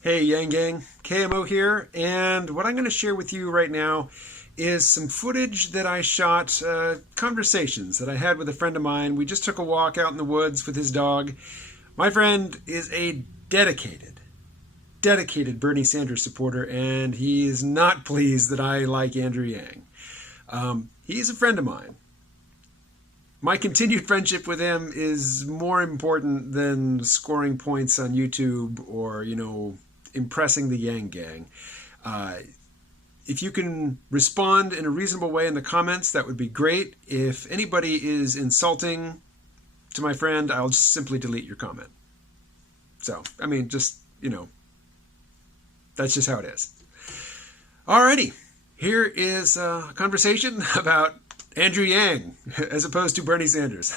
Hey Yang Gang, KMO here, and what I'm going to share with you right now is some footage that I shot, conversations that I had with a friend of mine. We just took a walk out in the woods with his dog. My friend is a dedicated Bernie Sanders supporter, and he is not pleased that I like Andrew Yang. He's a friend of mine. My continued friendship with him is more important than scoring points on YouTube or, impressing the Yang Gang. If you can respond in a reasonable way in the comments, that would be great. If anybody is insulting to my friend, I'll just simply delete your comment. So, that's just how it is. Alrighty, here is a conversation about Andrew Yang as opposed to Bernie Sanders.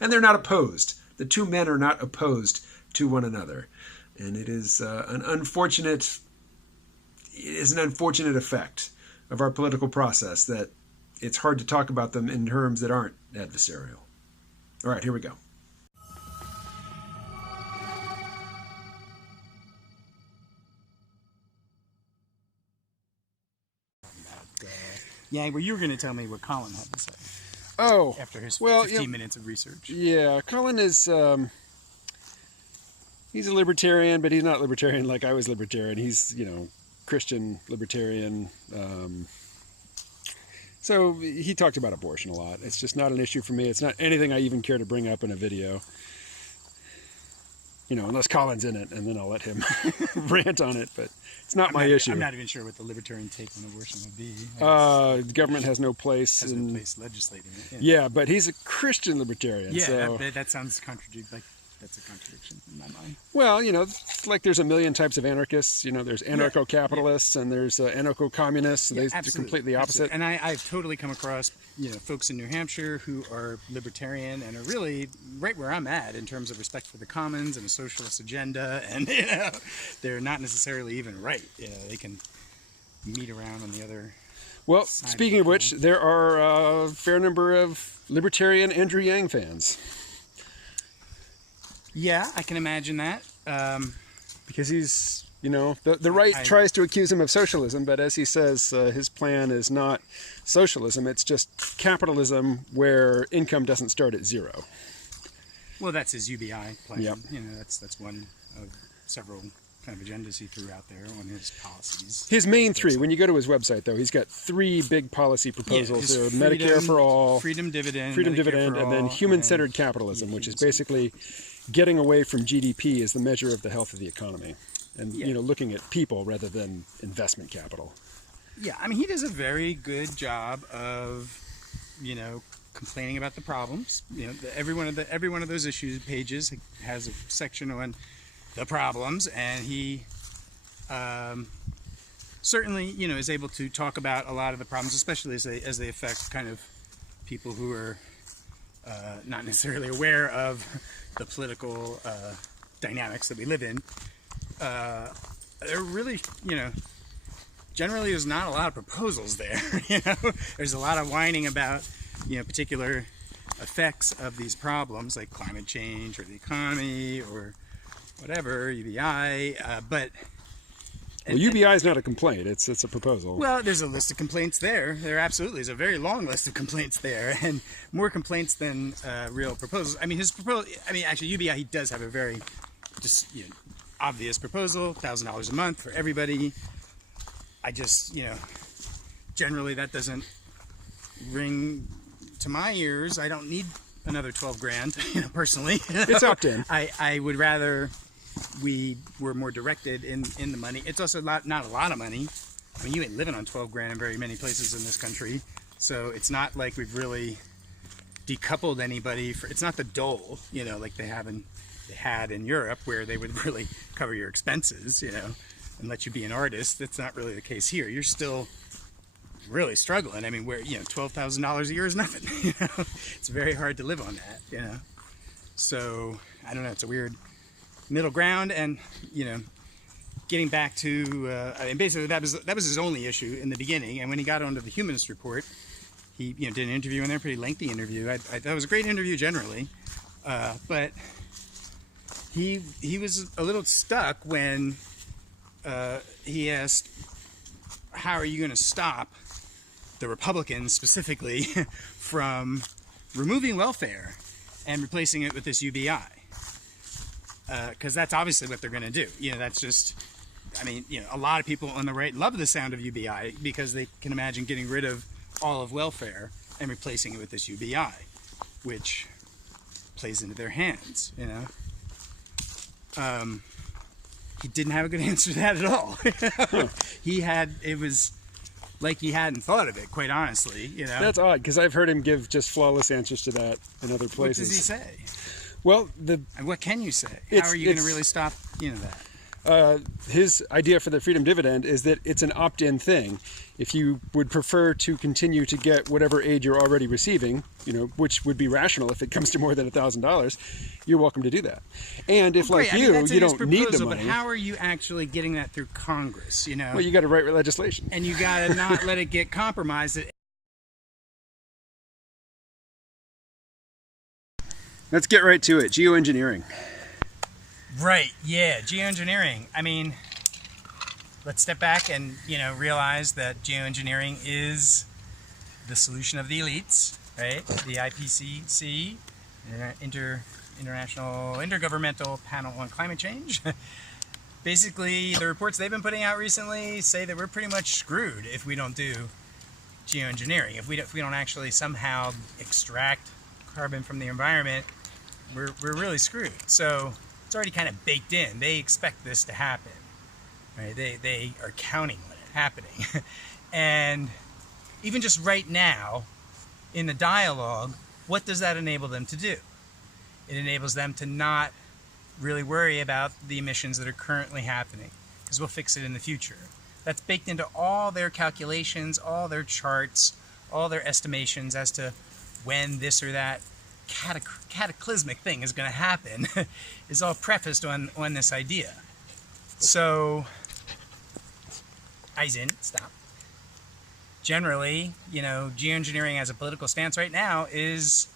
And they're not opposed. The two men are not opposed to one another. And it is an unfortunate effect of our political process that it's hard to talk about them in terms that aren't adversarial. All right, here we go. Yeah, well, you were going to tell me what Colin had to say. Oh, after his 15 minutes of research. Yeah, Colin is he's a libertarian, but he's not libertarian like I was libertarian. He's Christian libertarian. So he talked about abortion a lot. It's just not an issue for me. It's not anything I even care to bring up in a video. Unless Colin's in it, and then I'll let him rant on it, but it's not my issue. I'm not even sure what the libertarian take on abortion would be. The government has no place. Has no place legislating it. Yeah, but he's a Christian libertarian. Yeah, so. that sounds that's a contradiction in my mind. Well, it's like there's a million types of anarchists. There's anarcho-capitalists and there's anarcho-communists. They're completely opposite. Absolutely. And I've totally come across, folks in New Hampshire who are libertarian and are really right where I'm at in terms of respect for the commons and a socialist agenda. And, they're not necessarily even right. They can meet around on the other Well, side speaking of which, there are a fair number of libertarian Andrew Yang fans. Yeah, I can imagine that. Because he's, the right tries to accuse him of socialism, but as he says, his plan is not socialism, it's just capitalism where income doesn't start at zero. Well, that's his UBI plan. Yep. That's one of several kind of agendas he threw out there on his policies. His main three, when you go to his website, though, he's got three big policy proposals. Yeah, Medicare for all, freedom dividend, and then human-centered capitalism, which is basically getting away from GDP as the measure of the health of the economy, and looking at people rather than investment capital. Yeah, he does a very good job of, complaining about the problems. Every one of those issues pages has a section on the problems, and he certainly, is able to talk about a lot of the problems, especially as they affect kind of people who are not necessarily aware of the political dynamics that we live in. They're really, generally there's not a lot of proposals there. There's a lot of whining about, particular effects of these problems like climate change or the economy or whatever, UBI, Well, UBI is not a complaint, it's a proposal. Well, there's a list of complaints there. There absolutely is a very long list of complaints there, and more complaints than real proposals. Actually, UBI, he does have a very just obvious proposal, $1,000 a month for everybody. I just, generally that doesn't ring to my ears. I don't need another 12 grand, personally. It's opt-in. I would rather we were more directed in the money. It's also not a lot of money. You ain't living on 12 grand in very many places in this country. So it's not like we've really decoupled anybody. It's not the dole, like they had in Europe, where they would really cover your expenses, and let you be an artist. That's not really the case here. You're still really struggling. Where, $12,000 a year is nothing. It's very hard to live on that, So, I don't know, it's a weird middle ground, and, getting back to, basically that was his only issue in the beginning, and when he got onto the Humanist Report, he, did an interview in there, pretty lengthy interview. That was a great interview generally, but he was a little stuck when he asked, how are you going to stop the Republicans specifically from removing welfare and replacing it with this UBI? Because that's obviously what they're going to do. That's just, a lot of people on the right love the sound of UBI because they can imagine getting rid of all of welfare and replacing it with this UBI, which plays into their hands, He didn't have a good answer to that at all. It was like he hadn't thought of it, quite honestly, That's odd, because I've heard him give just flawless answers to that in other places. What does he say? Well, and what can you say? How are you going to really stop, that? His idea for the freedom dividend is that it's an opt-in thing. If you would prefer to continue to get whatever aid you're already receiving, which would be rational if it comes to more than $1,000, you're welcome to do that. And if, you don't need the money. But how are you actually getting that through Congress? Well, you got to write legislation, and you got to not let it get compromised. Let's get right to it. Geoengineering. Right, yeah, geoengineering. Let's step back and, realize that geoengineering is the solution of the elites, right? The IPCC, International Intergovernmental Panel on Climate Change. Basically, the reports they've been putting out recently say that we're pretty much screwed if we don't do geoengineering. If we don't actually somehow extract carbon from the environment, we're really screwed. So it's already kind of baked in. They expect this to happen, right? They are counting on it happening. And even just right now, in the dialogue, what does that enable them to do? It enables them to not really worry about the emissions that are currently happening, because we'll fix it in the future. That's baked into all their calculations, all their charts, all their estimations as to when this or that cataclysmic thing is going to happen is all prefaced on this idea. So, Eisen, stop. Generally, geoengineering as a political stance right now is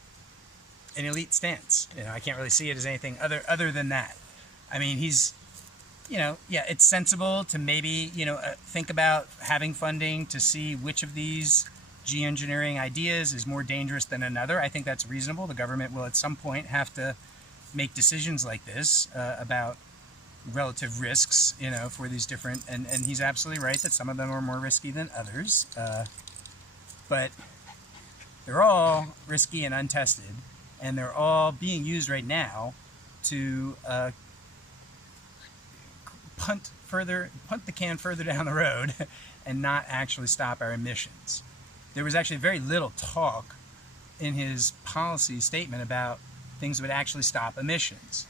an elite stance. I can't really see it as anything other than that. He's, it's sensible to maybe, think about having funding to see which of these geoengineering ideas is more dangerous than another. I think that's reasonable. The government will at some point have to make decisions like this about relative risks, for these different, and he's absolutely right that some of them are more risky than others, but they're all risky and untested, and they're all being used right now to punt the can further down the road and not actually stop our emissions. There was actually very little talk in his policy statement about things that would actually stop emissions.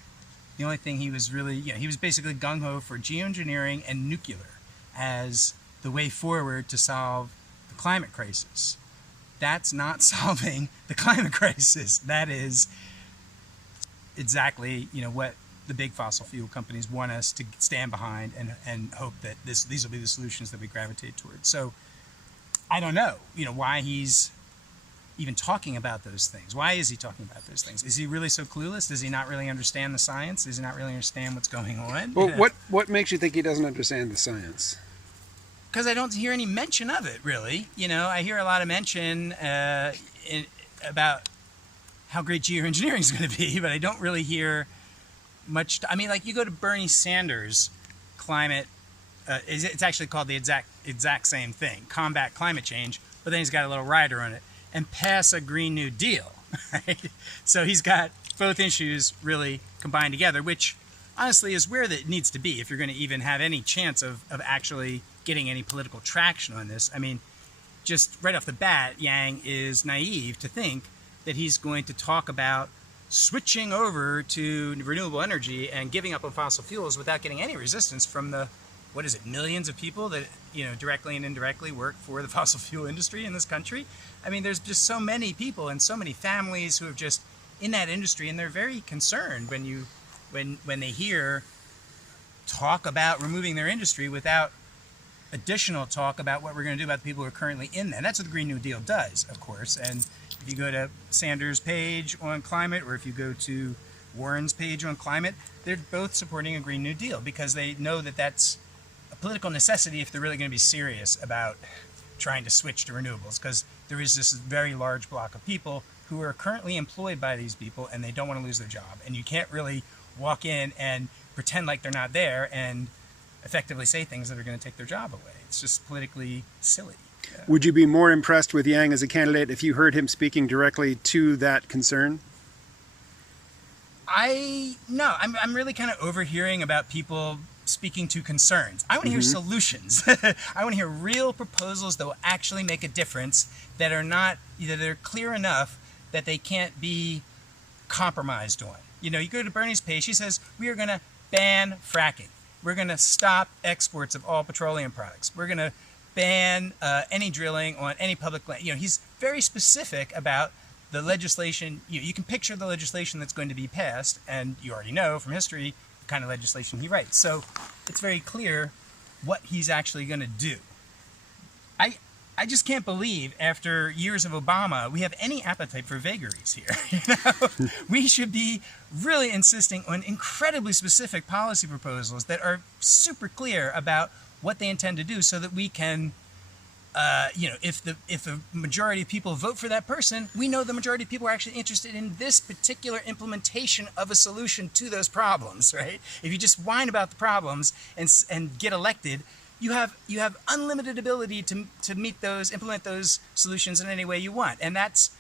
The only thing he was really, he was basically gung-ho for geoengineering and nuclear as the way forward to solve the climate crisis. That's not solving the climate crisis. That is exactly, what the big fossil fuel companies want us to stand behind and hope that these will be the solutions that we gravitate towards. So I don't know, why he's even talking about those things. Why is he talking about those things? Is he really so clueless? Does he not really understand the science? Does he not really understand what's going on? Well, what makes you think he doesn't understand the science? Because I don't hear any mention of it, really. I hear a lot of mention about how great geoengineering is going to be, but I don't really hear much. You go to Bernie Sanders' climate. It's actually called the exact same thing, combat climate change, but then he's got a little rider on it, and pass a Green New Deal. Right? So he's got both issues really combined together, which honestly is where that needs to be if you're going to even have any chance of actually getting any political traction on this. Just right off the bat, Yang is naive to think that he's going to talk about switching over to renewable energy and giving up on fossil fuels without getting any resistance from the millions of people that, directly and indirectly work for the fossil fuel industry in this country. There's just so many people and so many families who are just in that industry, and they're very concerned when they hear talk about removing their industry without additional talk about what we're going to do about the people who are currently in there. And that's what the Green New Deal does, of course. And if you go to Sanders' page on climate, or if you go to Warren's page on climate, they're both supporting a Green New Deal because they know that that's a political necessity if they're really going to be serious about trying to switch to renewables, because there is this very large block of people who are currently employed by these people and they don't want to lose their job. And you can't really walk in and pretend like they're not there and effectively say things that are going to take their job away. It's just politically silly. Yeah. Would you be more impressed with Yang as a candidate if you heard him speaking directly to that concern? No, I'm really kind of overhearing about people speaking to concerns. I want to hear solutions. I want to hear real proposals that will actually make a difference, that are not, either they're clear enough that they can't be compromised on. You know, you go to Bernie's page, he says, we are going to ban fracking. We're going to stop exports of all petroleum products. We're going to ban any drilling on any public land. You know, he's very specific about the legislation. You can picture the legislation that's going to be passed, and you already know from history the kind of legislation he writes. So it's very clear what he's actually going to do. I just can't believe after years of Obama we have any appetite for vagaries here. You know? We should be really insisting on incredibly specific policy proposals that are super clear about what they intend to do, so that we can, you know, if the majority of people vote for that person, we know the majority of people are actually interested in this particular implementation of a solution to those problems, right? If you just whine about the problems and get elected, you have unlimited ability to meet those, implement those solutions in any way you want, and that's,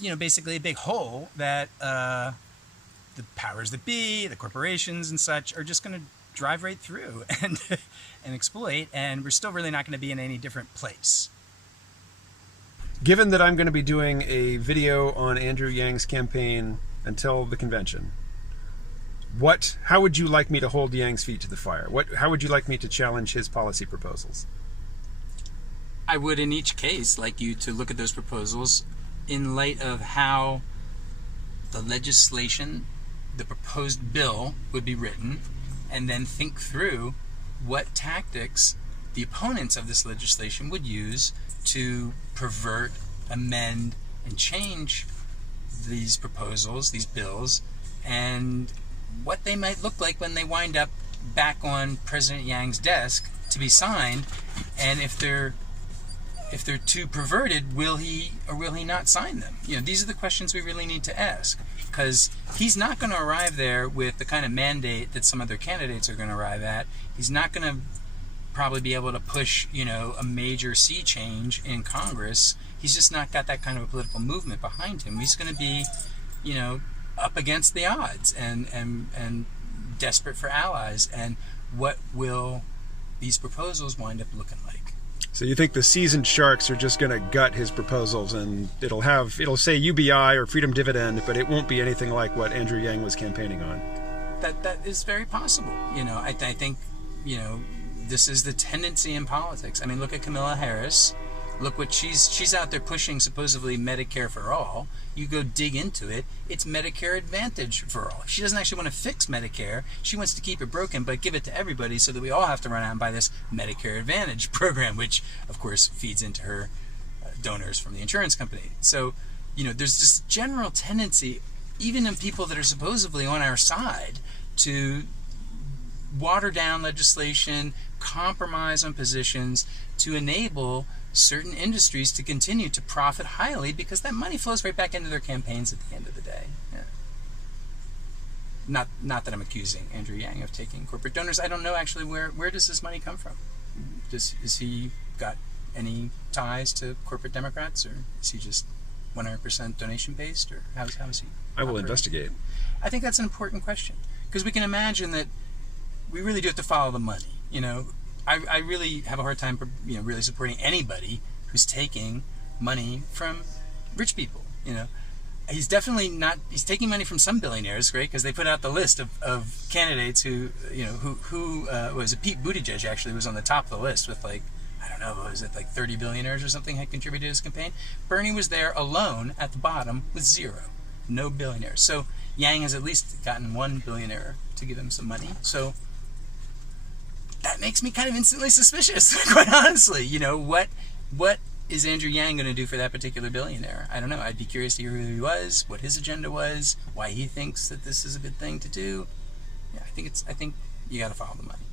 you know, basically a big hole that the powers that be, the corporations and such, are just going to drive right through and exploit, and we're still really not going to be in any different place. Given that I'm going to be doing a video on Andrew Yang's campaign until the convention, how would you like me to hold Yang's feet to the fire? How would you like me to challenge his policy proposals? I would, in each case, like you to look at those proposals in light of how the legislation, the proposed bill, would be written, and then think through what tactics the opponents of this legislation would use to pervert, amend, and change these proposals, these bills, and what they might look like when they wind up back on President Yang's desk to be signed, and if they're too perverted, will he or will he not sign them? You know, these are the questions we really need to ask, because he's not going to arrive there with the kind of mandate that some other candidates are going to arrive at. He's not going to probably be able to push, you know, a major sea change in Congress. He's just not got that kind of a political movement behind him. He's going to be, you know, up against the odds and desperate for allies. And what will these proposals wind up looking like? So you think the seasoned sharks are just going to gut his proposals, and it'll say UBI or freedom dividend, but it won't be anything like what Andrew Yang was campaigning on? That is very possible. You know, I think, you know, this is the tendency in politics. I mean, look at Kamala Harris. Look what she's out there pushing, supposedly Medicare for all. You go dig into it, it's Medicare Advantage for all. She doesn't actually want to fix Medicare. She wants to keep it broken, but give it to everybody so that we all have to run out and buy this Medicare Advantage program, which, of course, feeds into her donors from the insurance company. So, you know, there's this general tendency, even in people that are supposedly on our side, to water down legislation, compromise on positions, to enable certain industries to continue to profit highly, because that money flows right back into their campaigns at the end of the day. Yeah. Not that I'm accusing Andrew Yang of taking corporate donors. I don't know actually where does this money come from. Is he got any ties to corporate Democrats, or is he just 100% donation based, or how is he? I will investigate. I think that's an important question, because we can imagine that we really do have to follow the money. You know, I really have a hard time, you know, really supporting anybody who's taking money from rich people. You know, he's definitely not. He's taking money from some billionaires, right? Because they put out the list of candidates who, you know, who was it? Pete Buttigieg actually was on the top of the list with, like, I don't know, what was it, like 30 billionaires or something had contributed to his campaign. Bernie was there alone at the bottom with zero, no billionaires. So Yang has at least gotten one billionaire to give him some money. So that makes me kind of instantly suspicious, quite honestly. You know, what is Andrew Yang going to do for that particular billionaire? I don't know. I'd be curious to hear who he was, what his agenda was, why he thinks that this is a good thing to do. Yeah, I think you got to follow the money.